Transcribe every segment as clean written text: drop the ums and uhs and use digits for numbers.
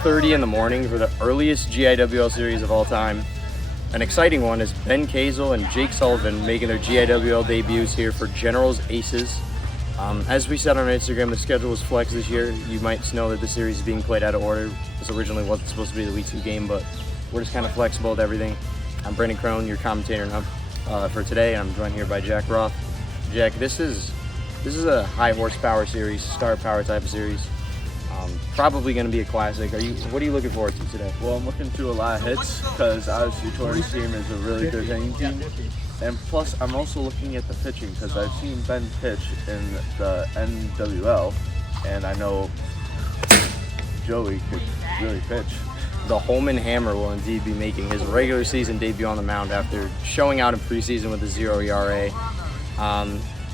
8:30 in the morning for the earliest GIWL series of all time. An exciting one is Ben Kazel and Jake Sullivan making their GIWL debuts here for Generals ACES. As we said on our Instagram, the schedule was flexed this year. You might know that the series is being played out of order. This originally wasn't supposed to be the week 2 game, but we're just kind of flexible with everything. I'm Brendan Crone, your commentator for today, and I'm joined here by Jack Roth. Jack, this is a high horsepower series, star power type of series. Probably going to be a classic. What are you looking forward to today? Well, I'm looking to a lot of hits because obviously Tori's team is a really good hitting team. And plus, I'm also looking at the pitching because I've seen Ben pitch in the NWL, and I know Joey could really pitch. The Holman Hammer will indeed be making his regular season debut on the mound after showing out in preseason with a 0 ERA.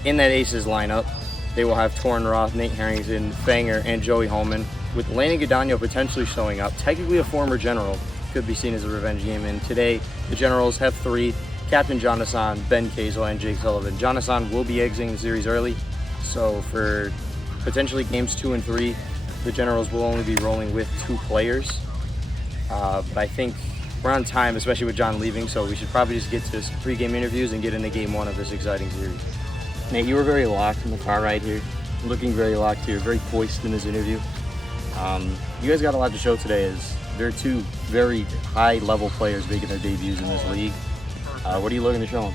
In that Aces lineup, they will have Torrin Roth, Nate Harrington, Fanger, and Joey Holman, with Landon Guadagno potentially showing up. Technically a former General, could be seen as a revenge game. And today, the Generals have 3, Captain John Hassan, Ben Kazel, and Jake Sullivan. John Hassan will be exiting the series early, so for potentially games 2 and 3, the Generals will only be rolling with 2 players. But I think we're on time, especially with John leaving, so we should probably just get to some pre-game interviews and get into game 1 of this exciting series. Nate, you were very locked in the car ride here, looking very locked here, very poised in this interview. You guys got a lot to show today, as they're 2 very high-level players making their debuts in this league. What are you looking to show them?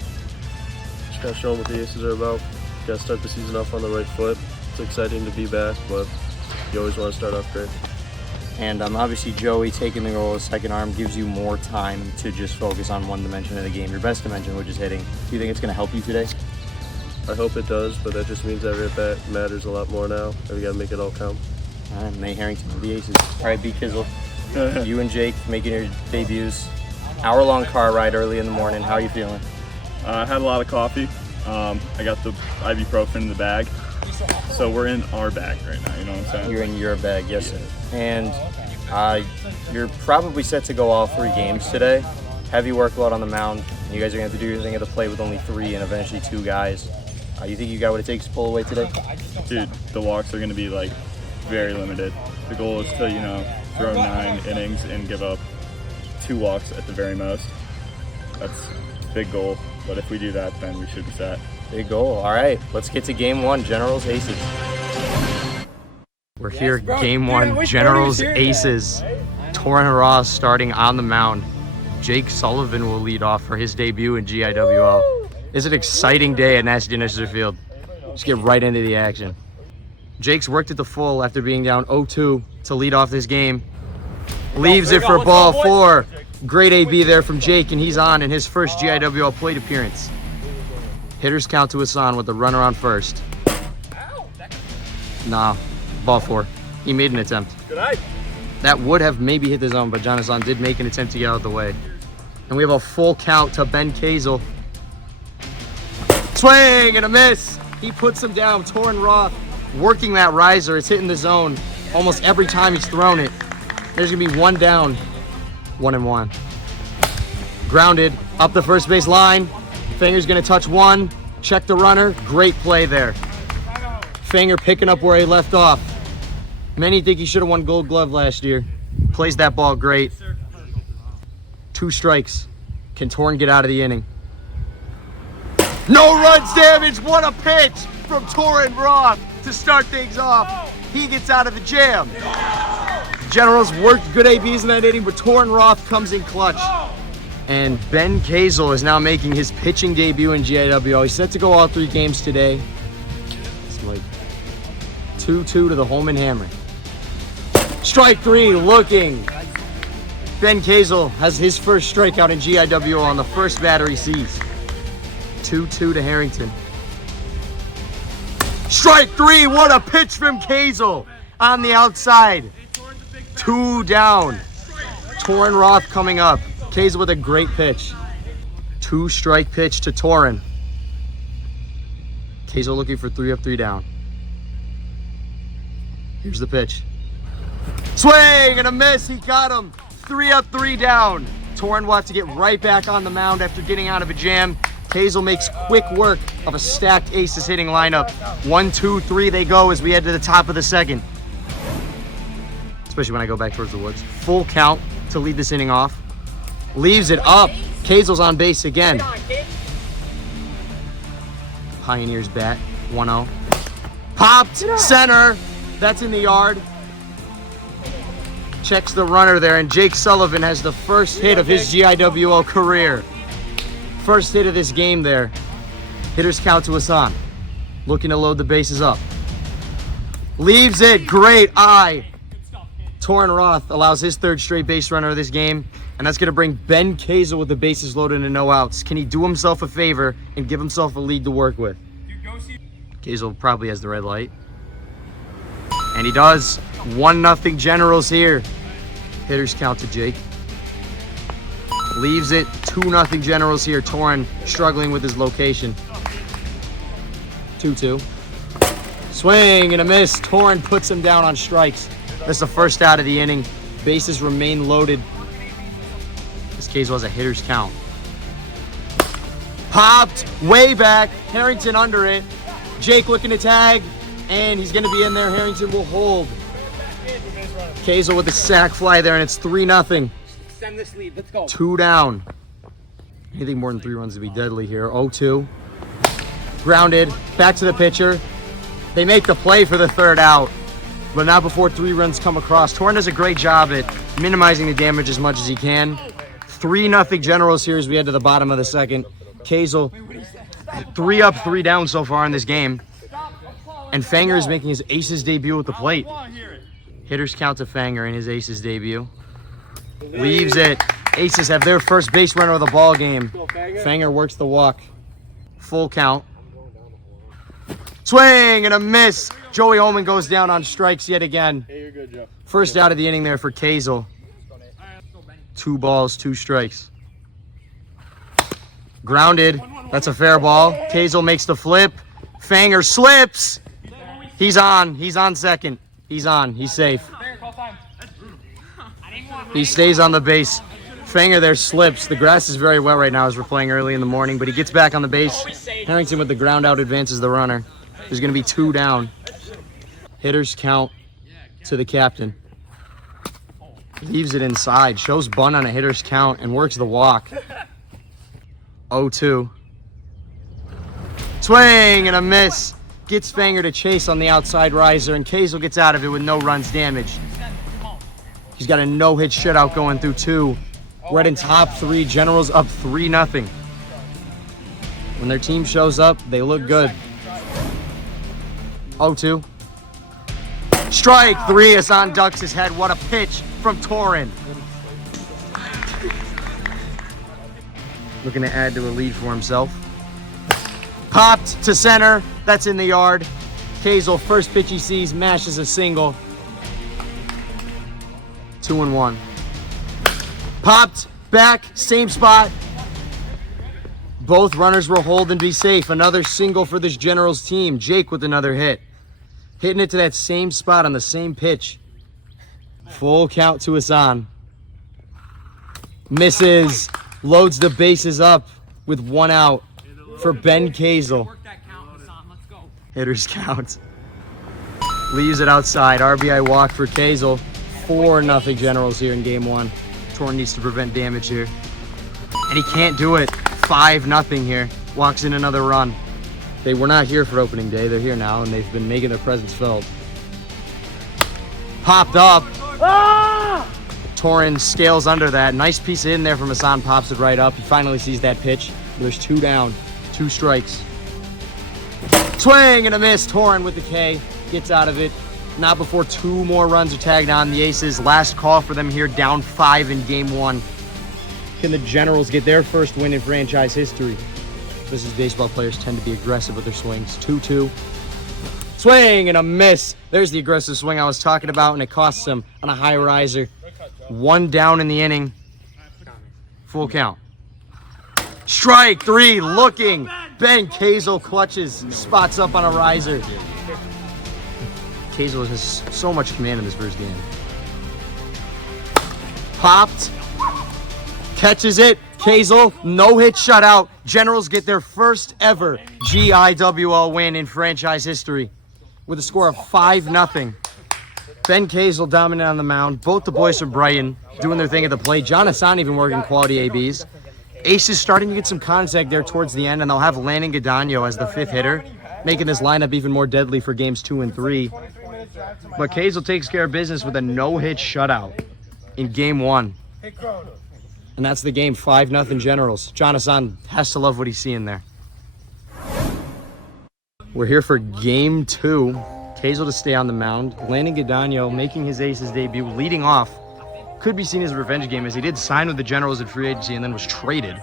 Just gotta show them what the Aces are about. Gotta start the season off on the right foot. It's exciting to be back, but you always want to start off great. And obviously Joey taking the role as second arm gives you more time to just focus on one dimension of the game, your best dimension, which is hitting. Do you think it's going to help you today? I hope it does, but that just means every at-bat matters a lot more now, and we gotta make it all count. All right, Nate Harrington of the Aces. All right, B. Kizzle, you and Jake making your debuts. Hour-long car ride early in the morning. How are you feeling? I had a lot of coffee. I got the ibuprofen in the bag. So we're in our bag right now, you know what I'm saying? You're in your bag, yes, sir. And you're probably set to go all 3 games today. Heavy workload on the mound. You guys are going to have to do your thing at the plate with only 3 and eventually 2 guys. You think you got what it takes to pull away today? Dude, the walks are going to be like very limited. The goal is to, throw 9 innings and give up 2 walks at the very most. That's a big goal, but if we do that, then we should be set. Big goal. All right, let's get to game 1, Generals Aces. We're here, game 1, Generals Aces. Torrin Roth starting on the mound. Jake Sullivan will lead off for his debut in GIWL. It's an exciting day at National Initiative Field. Just get right into the action. Jake's worked at the full after being down 0-2 to lead off this game. Leaves it for ball 4. Great AB there from Jake, and he's on in his first GIWL plate appearance. Hitters count to Hassan with the runner on first. Nah, ball 4. He made an attempt. That would have maybe hit the zone, but John Hassan did make an attempt to get out of the way. And we have a full count to Ben Kazel. Swing and a miss. He puts him down. Torrin Roth working that riser. It's hitting the zone almost every time he's thrown it. There's gonna be 1 down, 1-1. Grounded up the first base line. Fanger's gonna touch 1. Check the runner. Great play there. Fanger picking up where he left off. Many think he should have won Gold Glove last year. Plays that ball great. 2 strikes. Can Torrin get out of the inning? No runs damage. What a pitch from Torrin Roth to start things off. He gets out of the jam. Generals worked good ABs in that inning, but Torrin Roth comes in clutch. And Ben Kazel is now making his pitching debut in GIWL. He's set to go all 3 games today. It's like 2-2 to the Holman Hammer. Strike 3 looking. Ben Kazel has his first strikeout in GIWL on the first batter he sees. 2-2 to Harrington. Strike 3, what a pitch from Kazel on the outside. 2 down. Torrin Roth coming up. Kazel with a great pitch. 2-strike pitch to Torrin. Kazel looking for 3 up, 3 down. Here's the pitch. Swing and a miss. He got him. 3 up, 3 down. Torrin will have to get right back on the mound after getting out of a jam. Kazel makes quick work of a stacked Aces hitting lineup. 1, 2, 3 they go as we head to the top of the second. especially when I go back towards the woods. Full count to lead this inning off. Leaves it up. Kazel's on base again. Pioneers bat, 1-0. Popped, center. That's in the yard. Checks the runner there, and Jake Sullivan has the first hit of his GIWL career. First hit of this game there. Hitters count to Hassan. Looking to load the bases up. Leaves it, great eye. Torrin Roth allows his third straight base runner of this game, and that's gonna bring Ben Kazel with the bases loaded and no outs. Can he do himself a favor and give himself a lead to work with? Kazel probably has the red light. And he does. 1-0 Generals here. Hitters count to Jake. Leaves it. 2-0 Generals here. Torrin struggling with his location. 2-2. Swing and a miss. Torrin puts him down on strikes. That's the first out of the inning. Bases remain loaded. This Kazel has a hitter's count. Popped way back. Harrington under it. Jake looking to tag, and he's going to be in there. Harrington will hold. Kazel with the sac fly there, and it's 3-0. Extend this lead. Let's go. 2 down. Anything more than 3 runs would be deadly here. 0-2. Grounded. Back to the pitcher. They make the play for the third out, but not before 3 runs come across. Torrin does a great job at minimizing the damage as much as he can. 3-0 Generals here as we head to the bottom of the second. Kazel 3 up, 3 down so far in this game. And Fanger is making his ACES debut at the plate. Hitters count to Fanger in his ACES debut. Leaves it. ACES have their first base runner of the ball game. Fanger works the walk. Full count. Swing and a miss. Joey Ullman goes down on strikes yet again. Hey, you're good, Joe. First out of the inning there for Kazel. 2 balls, 2 strikes. Grounded. That's a fair ball. Kazel makes the flip. Fanger slips. He's on. He's on second. He's on. He's safe. He stays on the base. Fanger there slips. The grass is very wet right now as we're playing early in the morning, but he gets back on the base. Harrington with the ground out advances the runner. There's going to be 2 down. Hitters count to the captain. Leaves it inside. Shows bunt on a hitter's count and works the walk. 0-2. Swing and a miss. Gets Fanger to chase on the outside riser, and Kazel gets out of it with no runs damaged. He's got a no-hit shutout going through 2. We're in top 3. Generals up 3-0. When their team shows up, they look good. 0-2. Strike 3. Hassan ducks his head. What a pitch from Torrin. Looking to add to a lead for himself. Popped to center. That's in the yard. Kazel, first pitch he sees, mashes a single. 2-1. Popped back, same spot. Both runners will hold and be safe. Another single for this Generals team. Jake with another hit. Hitting it to that same spot on the same pitch. Full count to Hassan. Misses. Loads the bases up with 1 out for Ben Kazel. Hitters count. Leaves it outside. RBI walk for Kazel. 4-0 Generals here in game 1. Torrin needs to prevent damage here. And he can't do it. 5-0 here. Walks in another run. They were not here for opening day. They're here now, and they've been making their presence felt. Popped up. Torrin scales under that. Nice piece in there from Hassan. Pops it right up. He finally sees that pitch. There's 2 down. 2 strikes. Swing and a miss. Torrin with the K. Gets out of it. Not before 2 more runs are tagged on. The Aces, last call for them here, down 5 in game 1. Can the Generals get their first win in franchise history? This is baseball players tend to be aggressive with their swings. 2-2. Swing and a miss. There's the aggressive swing I was talking about, and it costs him on a high riser. 1 down in the inning. Full count. Strike 3, looking. Ben Kazel clutches, spots up on a riser. Kazel has so much command in this first game. Popped. Catches it. Kazel, no-hit shutout. Generals get their first ever GIWL win in franchise history with a score of 5-0. Ben Kazel dominant on the mound. Both the boys from Brighton doing their thing at the plate. John Hassan even working quality ABs. ACES starting to get some contact there towards the end, and they'll have Landon Gadano as the 5th hitter, making this lineup even more deadly for games 2 and 3. But Kazel takes care of business with a no-hit shutout in game 1. And that's the game, 5-0 Generals. John Hassan has to love what he's seeing there. We're here for game 2. Kazel to stay on the mound. Landon Gadano making his ACES debut, leading off. Could be seen as a revenge game, as he did sign with the Generals at free agency and then was traded.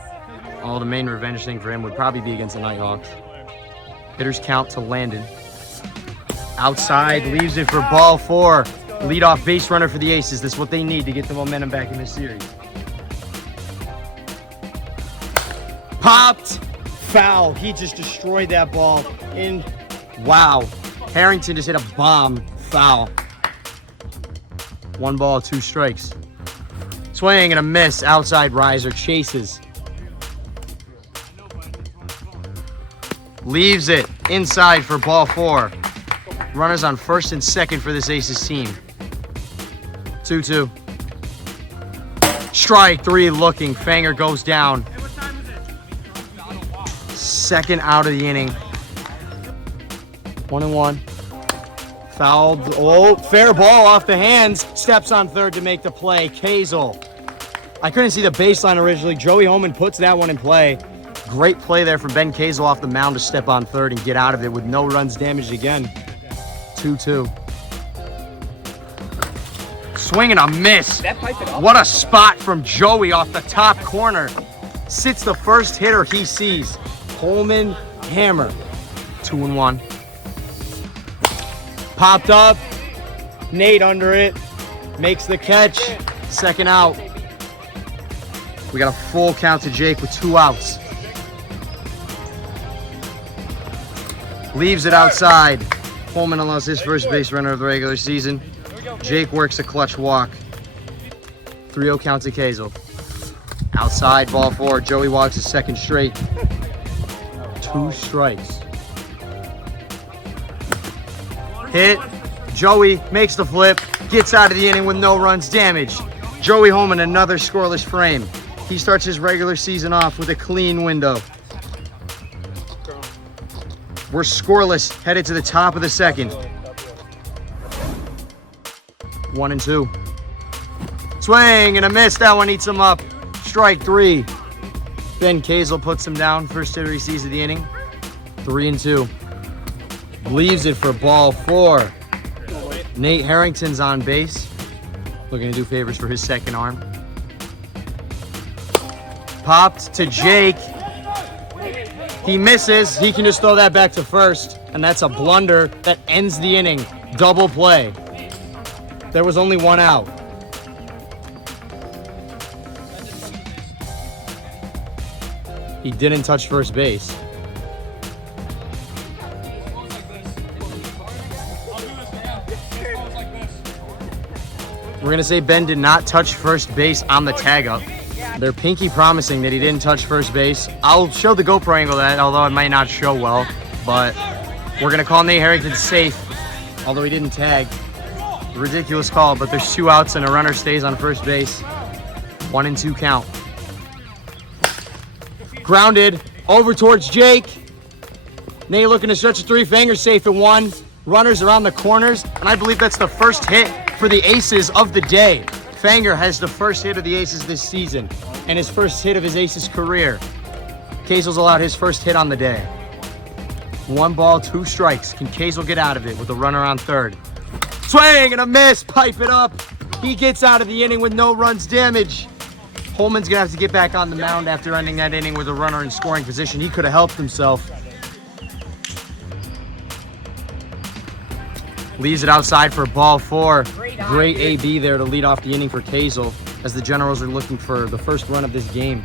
The main revenge thing for him would probably be against the Nighthawks. Hitters count to Landon. Outside, leaves it for ball 4. Leadoff base runner for the ACES. This is what they need to get the momentum back in this series. Popped. Foul. He just destroyed that ball. Wow. Harrington just hit a bomb. Foul. 1 ball, 2 strikes. Swing and a miss. Outside riser. Chases. Leaves it inside for ball 4. Runners on 1st and 2nd for this ACES team. 2-2. Strike 3 looking. Fanger goes down. 2nd out of the inning. 1-1. Fouled. Oh, fair ball off the hands. Steps on 3rd to make the play. Kazel. I couldn't see the baseline originally. Joey Holman puts that one in play. Great play there from Ben Kazel off the mound to step on 3rd and get out of it with no runs damaged again. 2-2. Swing and a miss. What a spot from Joey off the top corner. Sits the first hitter he sees. Holman hammer. 2-1. Popped up. Nate under it. Makes the catch. 2nd out. We got a full count to Jake with 2 outs. Leaves it outside. Holman allows his first base runner of the regular season. Jake works a clutch walk. 3-0 count to Kazel. Outside, ball 4. Joey walks his 2nd straight. 2 strikes. Hit. Joey makes the flip. Gets out of the inning with no runs damaged. Joey Holman, another scoreless frame. He starts his regular season off with a clean window. We're scoreless, headed to the top of the 2nd. 1-2. Swing and a miss. That one eats him up. Strike 3. Ben Kazel puts him down. First hitter he sees of the inning. 3-2. Leaves it for ball 4. Nate Harrington's on base. Looking to do favors for his 2nd arm. Popped to Jake. He misses. He can just throw that back to 1st. And that's a blunder that ends the inning. Double play. There was only 1 out. He didn't touch first base. We're going to say Ben did not touch first base on the tag up. They're pinky promising that he didn't touch first base. I'll show the GoPro angle of that, although it might not show well. But we're going to call Nate Harrington safe, although he didn't tag. Ridiculous call, but there's 2 outs and a runner stays on first base. 1-2 count. Grounded over towards Jake. Nate looking to stretch a 3. Fanger safe at 1. Runners around the corners, and I believe that's the first hit for the ACES of the day. Fanger has the first hit of the ACES this season and his first hit of his ACES career. Kazel's allowed his first hit on the day. 1 ball, 2 strikes. Can Kazel get out of it with a runner on 3rd? Swing and a miss. Pipe it up. He gets out of the inning with no runs damaged. Holman's going to have to get back on the mound after ending that inning with a runner in scoring position. He could have helped himself. Leaves it outside for ball 4. Great AB there to lead off the inning for Kazel as the Generals are looking for the first run of this game.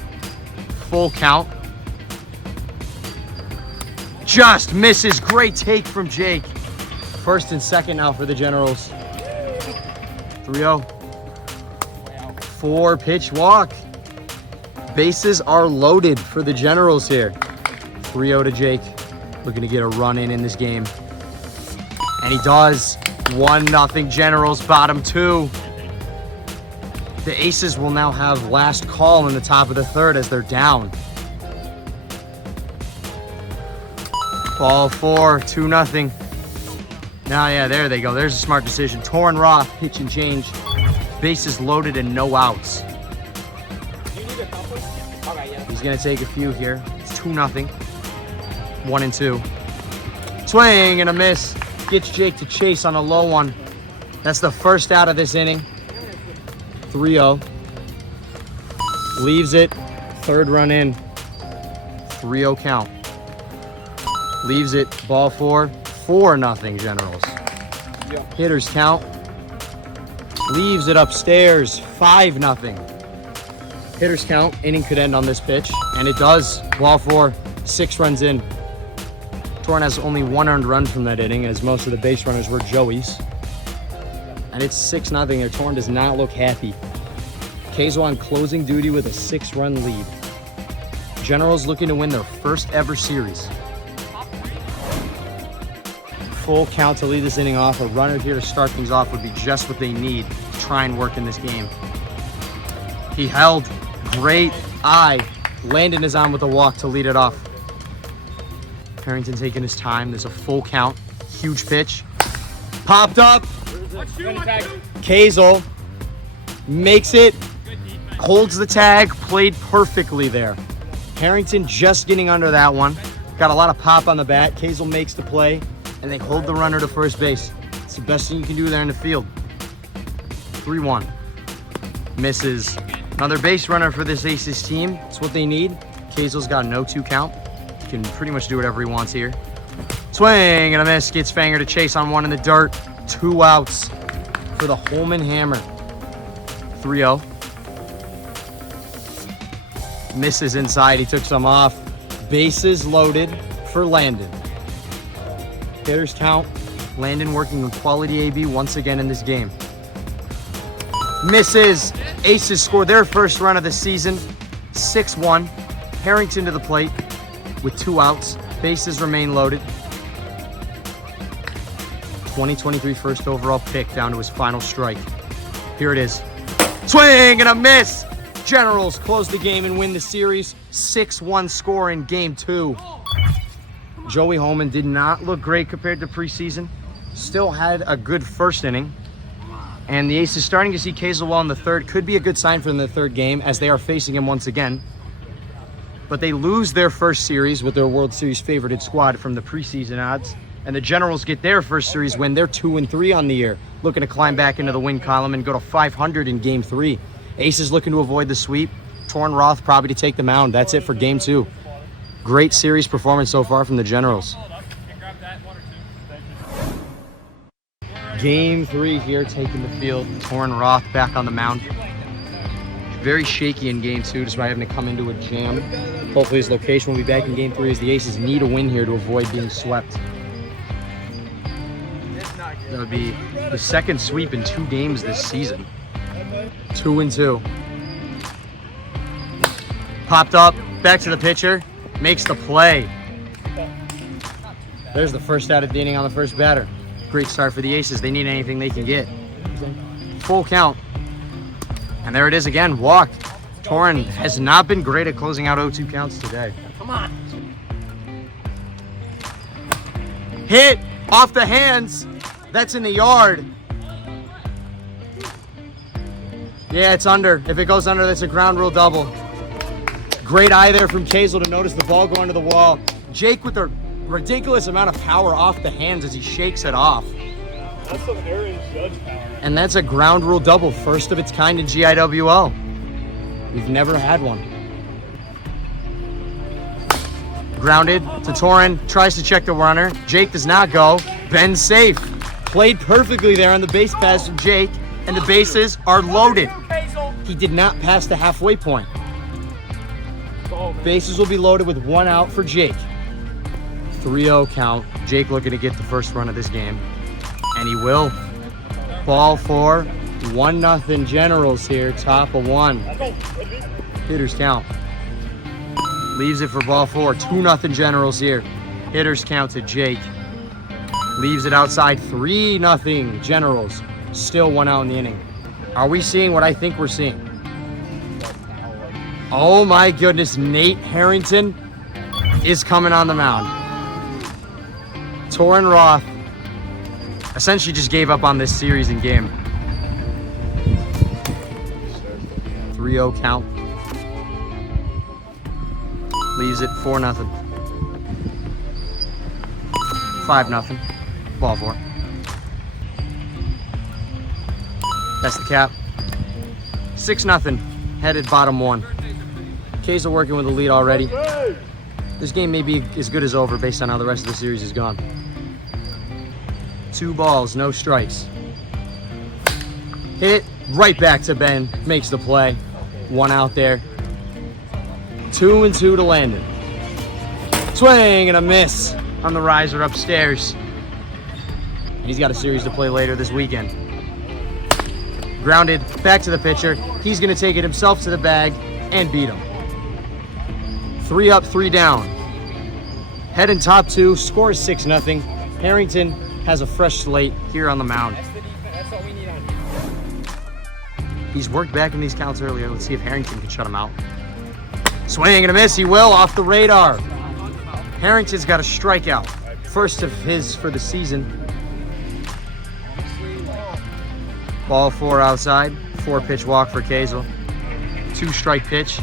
Full count. Just misses. Great take from Jake. 1st and 2nd now for the Generals. 3-0. 4-pitch walk. Bases are loaded for the Generals here. 3-0 to Jake. Looking to get a run in this game. And he does. 1-0 Generals, bottom 2. The Aces will now have last call in the top of the third as they're down. Ball 4, 2-0. Now, yeah, there they go. There's a smart decision. Torn Roth, pitch and change. Bases loaded and no outs. He's gonna take a few here. It's 2-0. 1 and 2. Swing and a miss. Gets Jake to chase on a low one. That's the first out of this inning. 3-0. Leaves it. Third run in. 3-0 count. Leaves it. Ball 4. 4-0 Generals. Hitters count. Leaves it upstairs. 5-0. Hitters count. Inning could end on this pitch. And it does. Ball 4. 6 runs in. Torn has only 1 earned run from that inning, as most of the base runners were Joey's. And it's 6-0 there. Torn does not look happy. Kazel on closing duty with a 6-run lead. Generals looking to win their first ever series. Full count to lead this inning off. A runner here to start things off would be just what they need to try and work in this game. He held. Great eye. Landon is on with a walk to lead it off. Harrington taking his time. There's a full count. Huge pitch. Popped up. Kazel makes it. Holds the tag. Played perfectly there. Harrington just getting under that one. Got a lot of pop on the bat. Kazel makes the play, and they hold the runner to first base. It's the best thing you can do there in the field. 3-1. Misses. Another base runner for this Aces team. It's what they need. Kazel's got no 2 count. Can pretty much do whatever he wants here. Swing and a miss. Gets Fanger to chase on one in the dirt. 2 outs for the Holman Hammer. 3-0. Misses inside. He took some off. Bases loaded for Landon. Hitters count. Landon working with quality AB once again in this game. Misses. Aces score their first run of the season. 6-1. Harrington to the plate with 2 outs. Bases remain loaded. 2023 first overall pick down to his final strike. Here it is. Swing and a miss. Generals close the game and win the series. 6-1 score in game 2. Joey Holman did not look great compared to preseason. Still had a good first inning. And the Aces starting to see Kazel well in the third. Could be a good sign for them in the third game as they are facing him once again. But they lose their first series with their World Series favorited squad from the preseason odds. And the Generals get their first series win. They're 2-3 on the year, looking to climb back into the win column and go to 500 in game 3. Aces looking to avoid the sweep. Torn Roth probably to take the mound. That's it for game 2. Great series performance so far from the Generals. Game 3 here, taking the field. Torn Roth back on the mound. Very shaky in game 2, despite having to come into a jam. Hopefully his location will be back in game 3 as the Aces need a win here to avoid being swept. That would be the second sweep in 2 games this season. 2-2. Popped up, back to the pitcher, makes the play. There's the first out of the inning on the first batter. Great start for the Aces. They need anything they can get. Full count. And there it is again, walk. Torren has not been great at closing out 0-2 counts today. Come on. Hit off the hands. That's in the yard. Yeah, it's under. If it goes under, that's a ground rule double. Great eye there from Kazel to notice the ball go under the wall. Jake with a ridiculous amount of power off the hands as he shakes it off. That's some Aaron Judge power. And that's a ground rule double, first of its kind in GIWL. We've never had one. Grounded to Torren, tries to check the runner. Jake does not go. Ben's safe. Played perfectly there on the base pass from Jake, and the bases are loaded. He did not pass the halfway point. Bases will be loaded with 1 out for Jake. 3-0 count. Jake looking to get the first run of this game. And he will. Ball 4. 1-0 Generals here. Top of 1. Hitters count. Leaves it for ball 4. 2-0 Generals here. Hitters count to Jake. Leaves it outside, 3-0 Generals. Still 1 out in the inning. Are we seeing what I think we're seeing? Oh my goodness, Nate Harrington is coming on the mound. Torrin Roth essentially just gave up on this series and game. 3-0 count. Leaves it 4-0. 5-0. Ball 4. That's the cap. 6-0. Headed bottom 1. Kazel working with the lead already. This game may be as good as over based on how the rest of the series is gone. 2 balls, no strikes. Hit right back to Ben. Makes the play. 1 out there. 2-2 to Landon. Swing and a miss on the riser upstairs. He's got a series to play later this weekend. Grounded back to the pitcher. He's going to take it himself to the bag and beat him. 3 up, 3 down. Head in top 2. Score is 6-0. Harrington has a fresh slate here on the mound. That's all we need on. He's worked back in these counts earlier. Let's see if Harrington can shut him out. Swing and a miss. He will, off the radar. Harrington's got a strikeout. First of his for the season. Ball 4 outside. 4-pitch walk for Kazel. 2-strike pitch.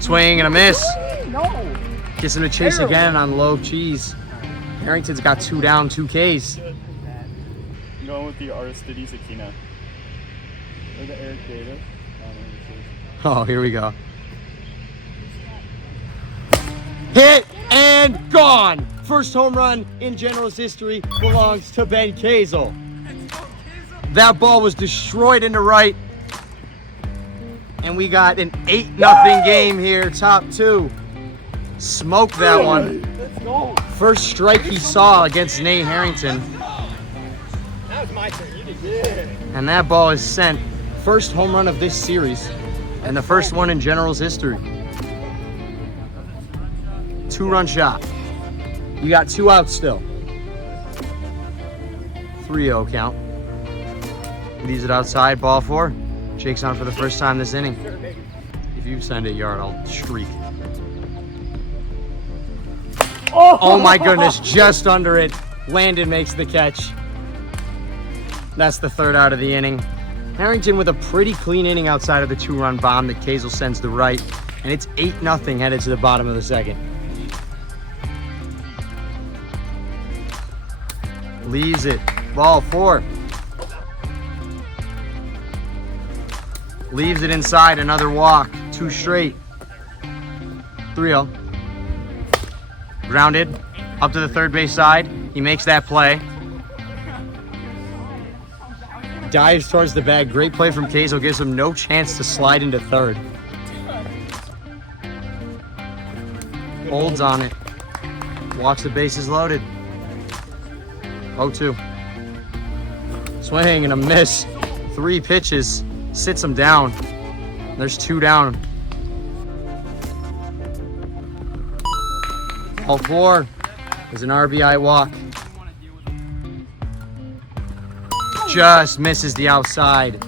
Swing and a miss. No. Gets him to chase again on low cheese. Harrington's got 2 down, 2 Ks. I'm going with the Aristides Aquina. Or the Eric Davis. I don't know who this is. Oh, here we go. Hit and gone. First home run in Generals history belongs to Ben Kazel. That ball was destroyed into right. And we got an 8-0 game here, top 2. Smoked that one. Let's go. First strike he saw against Nate Harrington. That was my turn. You did good. And that ball is sent. First home run of this series. And the first one in Generals history. 2-run shot. You got 2 outs still. 3-0 count. Leaves it outside, ball 4. Jake's on for the first time this inning. If you send it yard, I'll shriek. Oh my goodness, just under it. Landon makes the catch. That's the 3rd out of the inning. Harrington with a pretty clean inning outside of the 2-run bomb that Kazel sends to right. And it's 8-0 headed to the bottom of the 2nd. Leaves it. Ball 4. Leaves it inside. Another walk. 2 straight. 3-0. Grounded. Up to the 3rd base side. He makes that play. Dives towards the bag. Great play from Kazel. Gives him no chance to slide into 3rd. Holds on it. Walks the bases loaded. 0-2. Swing and a miss. 3 pitches. Sits him down. There's 2 down. All 4 is an RBI walk. Just misses the outside.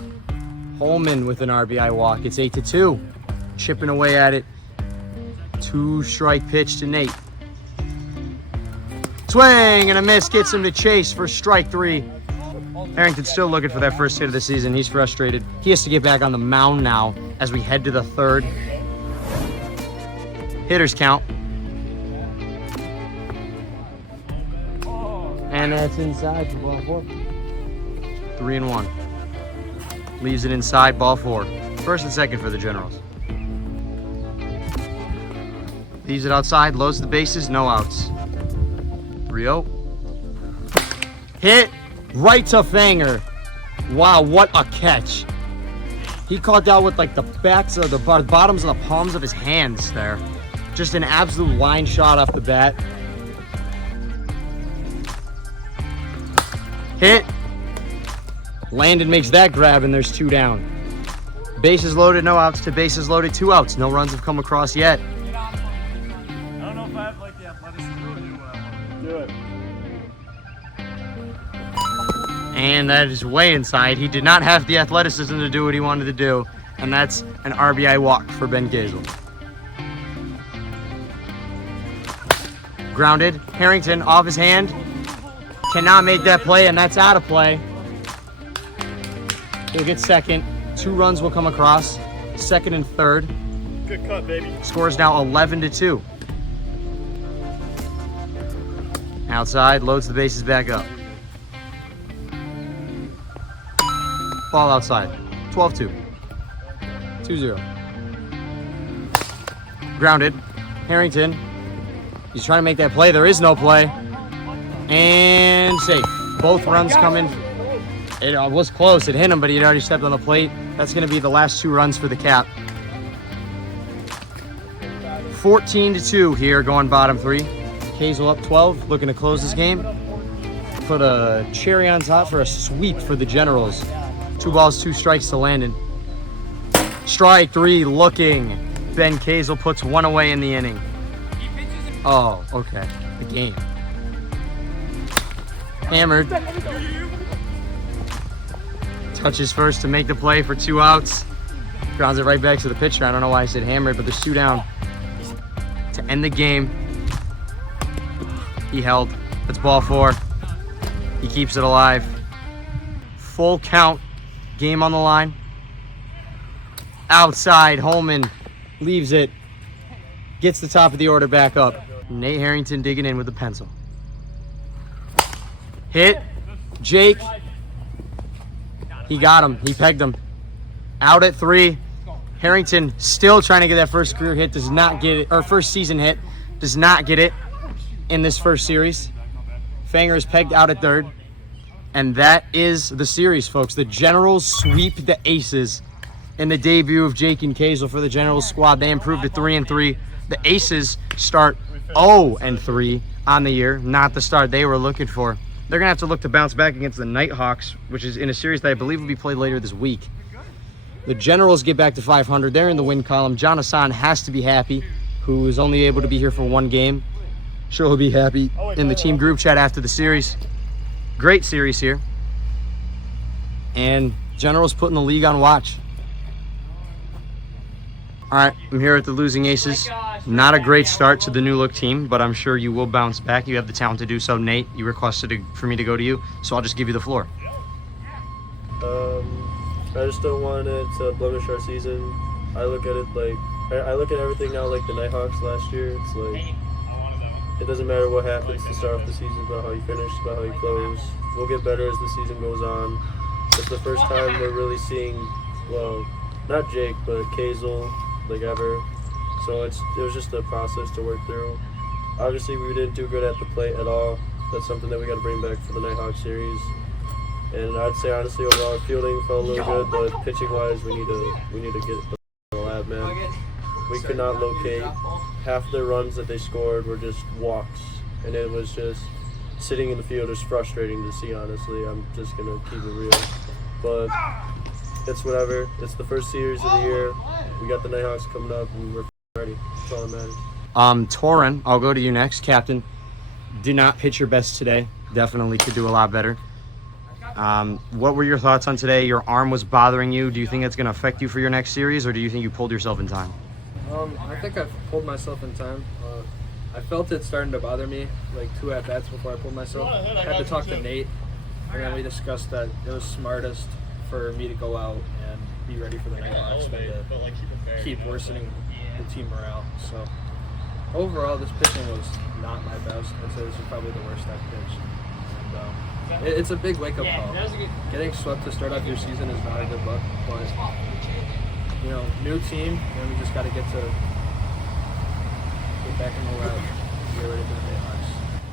Holman with an RBI walk. It's 8-2. Chipping away at it. 2-strike pitch to Nate. Swing and a miss gets him to chase for strike 3. Harrington's still looking for that first hit of the season. He's frustrated. He has to get back on the mound now as we head to the 3rd. Hitters count. And that's inside for ball 4. 3-1. Leaves it inside, ball 4. First and second for the Generals. Leaves it outside, loads the bases, no outs. 3-0. Hit right to Fanger. Wow, what a catch. He caught that with like the backs of the bottoms of the palms of his hands there. Just an absolute line shot off the bat. Hit. Landon makes that grab and there's 2 down. Bases loaded, no outs to bases loaded, 2 outs. No runs have come across yet. I don't know if I have like the athleticism to do it. And that is way inside. He did not have the athleticism to do what he wanted to do. And that's an RBI walk for Ben Kazel. Grounded. Harrington off his hand. Cannot make that play, and that's out of play. He'll get second. 2 runs will come across. Second and third. Good cut, baby. Scores now 11-2. Outside, loads the bases back up. Ball outside. 12-2. 2-0. Grounded. Harrington. He's trying to make that play. There is no play. And safe. Both runs come in. It was close. It hit him, but he had already stepped on the plate. That's going to be the last 2 runs for the Cap. 14-2 here, going bottom 3. Kazel up 12, looking to close this game. Put a cherry on top for a sweep for the Generals. 2 balls, 2 strikes to Landon. Strike 3 looking. Ben Kazel puts 1 away in the inning. Oh, okay. The game. Hammered. Touches first to make the play for 2 outs. Grounds it right back to the pitcher. I don't know why I said hammered, but there's 2 down. To end the game. He held. That's ball 4. He keeps it alive. Full count. Game on the line. Outside. Holman leaves it. Gets the top of the order back up. Nate Harrington digging in with the pencil. Hit. Jake. He got him. He pegged him. Out at 3. Harrington still trying to get that first career hit. Does not get it. Or first season hit. Does not get it in this first series. Fanger is pegged out at 3rd. And that is the series, folks. The Generals sweep the Aces in the debut of Jake and Kazel for the Generals squad. They improved to 3-3. The Aces start 0-3 on the year. Not the start they were looking for. They're going to have to look to bounce back against the Nighthawks, which is in a series that I believe will be played later this week. The Generals get back to 500. They're in the win column. John Hassan has to be happy, who is only able to be here for 1 game. Sure, he'll be happy in the team group chat after the series. Great series here. And Generals putting the league on watch. All right, I'm here at the losing Aces. Not a great start to the new look team, but I'm sure you will bounce back. You have the talent to do so. Nate, you requested for me to go to you, so I'll just give you the floor. I just don't want it to blemish our season. I look at it like, I look at everything now like the Nighthawks last year. It's like, it doesn't matter what happens to start off the season, about how you finish, about how you close. We'll get better as the season goes on. It's the first time we're really seeing, well, not Jake, but Kazel, like ever. So it was just a process to work through. Obviously, we didn't do good at the plate at all. That's something that we got to bring back for the Nighthawk series. And I'd say honestly, overall fielding felt a little good, but pitching-wise, we need to get it in the lab, man. We could not locate. Half the runs that they scored were just walks, and it was just sitting in the field is frustrating to see. Honestly, I'm just gonna keep it real, but it's whatever. It's the first series of the year. We got the Nighthawks coming up, and we're ready. That's all that matters. Torin, I'll go to you next. Captain, did not pitch your best today. Definitely could do a lot better. What were your thoughts on today? Your arm was bothering you. Do you think it's going to affect you for your next series, or do you think you pulled yourself in time? I think I pulled myself in time. I felt it starting to bother me like 2 at-bats before I pulled myself. I had to talk to Nate, and then we discussed that it was smartest for me to go out and be ready for the Nighthawks than to keep worsening the team morale. So overall, this pitching was not my best. I'd say this is probably the worst I've pitched. And, it's a big wake-up call. Getting swept to start off your season is not a good look, but you know, new team, and we just got to get back in the lab, get ready for the Nighthawks.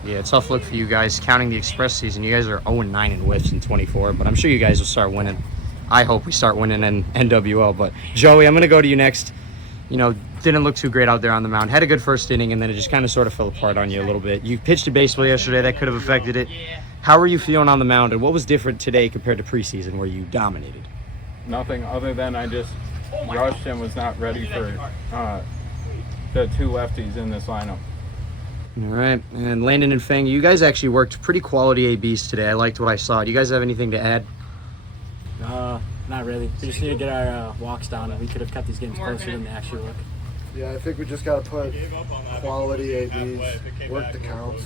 Yeah, tough look for you guys. Counting the Express season, you guys are 0-9 in whiffs in 24, but I'm sure you guys will start winning. I hope we start winning in NWL. But Joey, I'm going to go to you next. You know, didn't look too great out there on the mound. Had a good first inning, and then it just kind of sort of fell apart on you a little bit. You pitched a baseball yesterday. That could have affected it. How are you feeling on the mound, and what was different today compared to preseason where you dominated? Nothing other than I just rushed and was not ready for the 2 lefties in this lineup. All right, and Landon and Fang, you guys actually worked pretty quality ABs today. I liked what I saw. Do you guys have anything to add? Not really. We just need to get our walks down, and we could have kept these games closer than they actually look. Yeah, I think we just got to put quality ABs, work the counts.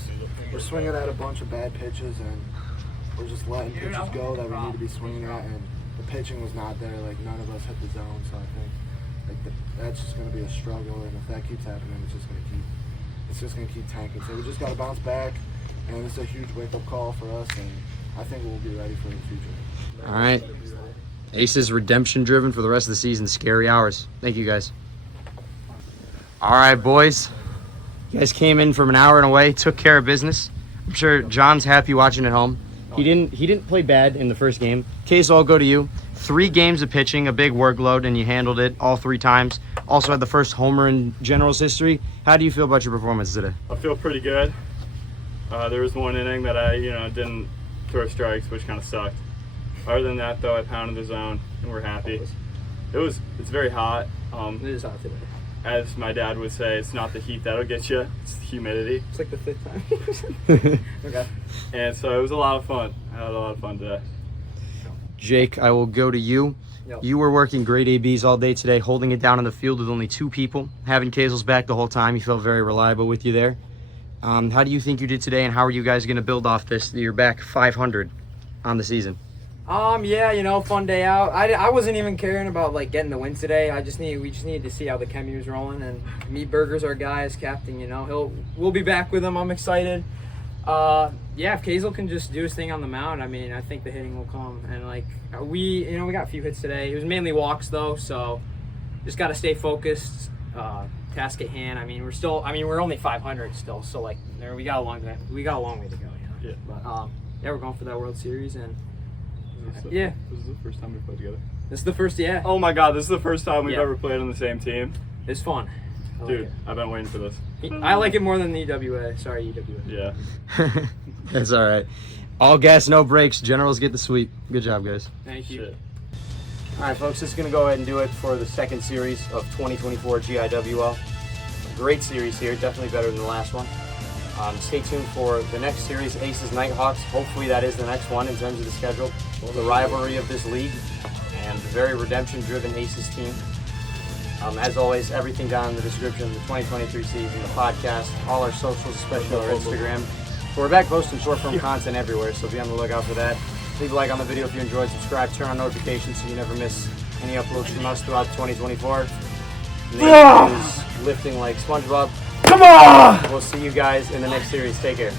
We're swinging at a bunch of bad pitches, and we're just letting pitches go that we need to be swinging at, and the pitching was not there. Like, none of us hit the zone, so I think that's just going to be a struggle, and if that keeps happening, it's just going to keep tanking. So we just got to bounce back, and it's a huge wake-up call for us, and I think we'll be ready for the future. All right. ACES redemption driven for the rest of the season. Scary hours. Thank you, guys. All right, boys. You guys came in from an hour and away, took care of business. I'm sure John's happy watching at home. He didn't play bad in the first game. Kazel, I'll go to you. 3 games of pitching, a big workload, and you handled it all 3 times. Also had the first homer in General's history. How do you feel about your performance today? I feel pretty good. There was one inning that I, didn't throw strikes, which kind of sucked. Other than that, though, I pounded the zone, and we're happy. It's very hot. It is hot today. As my dad would say, it's not the heat that'll get you, it's the humidity. It's like the 5th time. Okay. And so it was a lot of fun. I had a lot of fun today. Jake, I will go to you. Yep. You were working great ABs all day today, holding it down in the field with only 2 people. Having Kazel's back the whole time, he felt very reliable with you there. How do you think you did today, and how are you guys going to build off this? You're back 500 on the season. Yeah, fun day out. I wasn't even caring about getting the win today. We just needed to see how the Chemi was rolling, and Meat Burger's our guy as captain. We'll be back with him. I'm excited. If Kazel can just do his thing on the mound, I think the hitting will come. And we got a few hits today. It was mainly walks though, so just got to stay focused. Task at hand. We're only 500 still, so we got a long way to go. Yeah. But we're going for that World Series, and This is the first time we played together. this is the first. Yeah. Oh my God, this is the first time we've Yeah. ever played on the same team. It's fun. I like Dude, it. I've been waiting for this. I like it more than the EWA. Sorry, EWA. Yeah. That's all right. All gas, no brakes. Generals get the sweep. Good job, guys. Thank you. Shit. All right, folks, this is going to go ahead and do it for the second series of 2024 GIWL. Great series here, definitely better than the last one. Stay tuned for the next series, ACES Nighthawks. Hopefully that is the next one in terms of the schedule. The rivalry of this league and the very redemption-driven ACES team. As always, everything down in the description, the 2023 season, the podcast, all our socials, especially our Instagram. We're back posting short-form content everywhere, so be on the lookout for that. Leave a like on the video if you enjoyed, subscribe, turn on notifications so you never miss any uploads from us throughout 2024. Nate is lifting like SpongeBob. Come on! We'll see you guys in the next series. Take care.